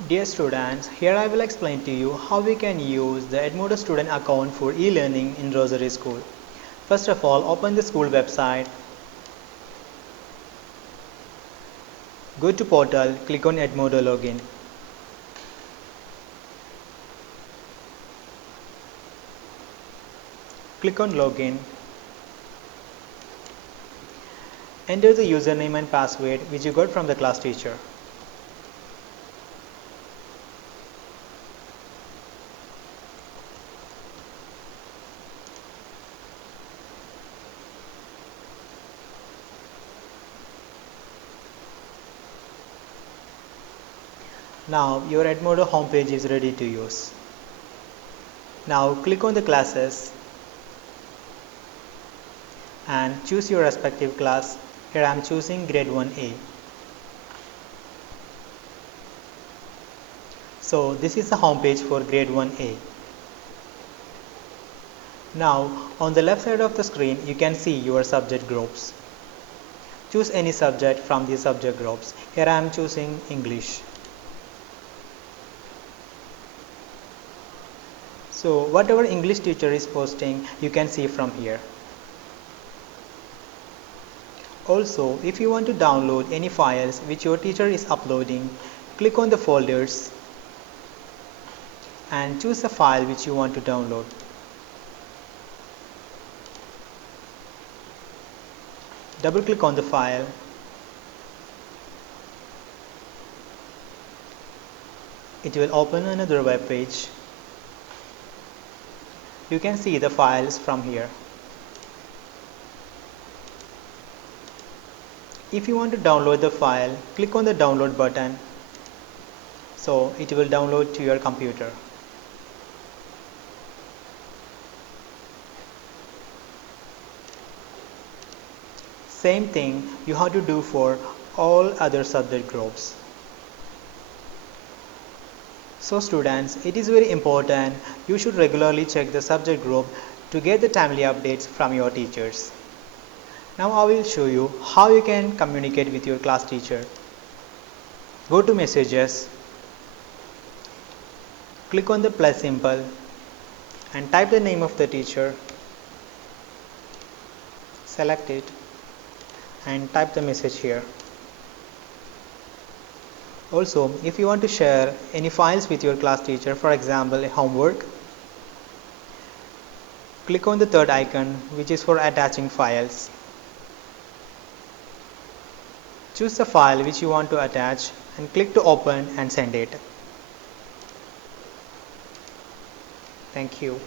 Dear students, here I will explain to you how we can use the Edmodo student account for e-learning in Rosary School. First of all, open the school website, go to portal, click on Edmodo login. Click on login. Enter the username and password which you got from the class teacher. Now your Edmodo homepage is ready to use. Now click on the classes and choose your respective class. Here I am choosing grade 1A. So this is the homepage for grade 1A. Now on the left side of the screen you can see your subject groups. Choose any subject from these subject groups. Here I am choosing English. So whatever English teacher is posting you can see from here. Also, if you want to download any files which your teacher is uploading, click on the folders and choose the file which you want to download. Double click on the file. It will open another web page. You can see the files from here. If you want to download the file, click on the download button. So it will download to your computer. Same thing you have to do for all other subject groups. So students, it is very important you should regularly check the subject group to get the timely updates from your teachers. Now I will show you how you can communicate with your class teacher. Go to messages, click on the plus symbol and type the name of the teacher, select it and type the message here. Also, if you want to share any files with your class teacher, for example a homework, click on the third icon which is for attaching files. Choose the file which you want to attach and click to open and send it. Thank you.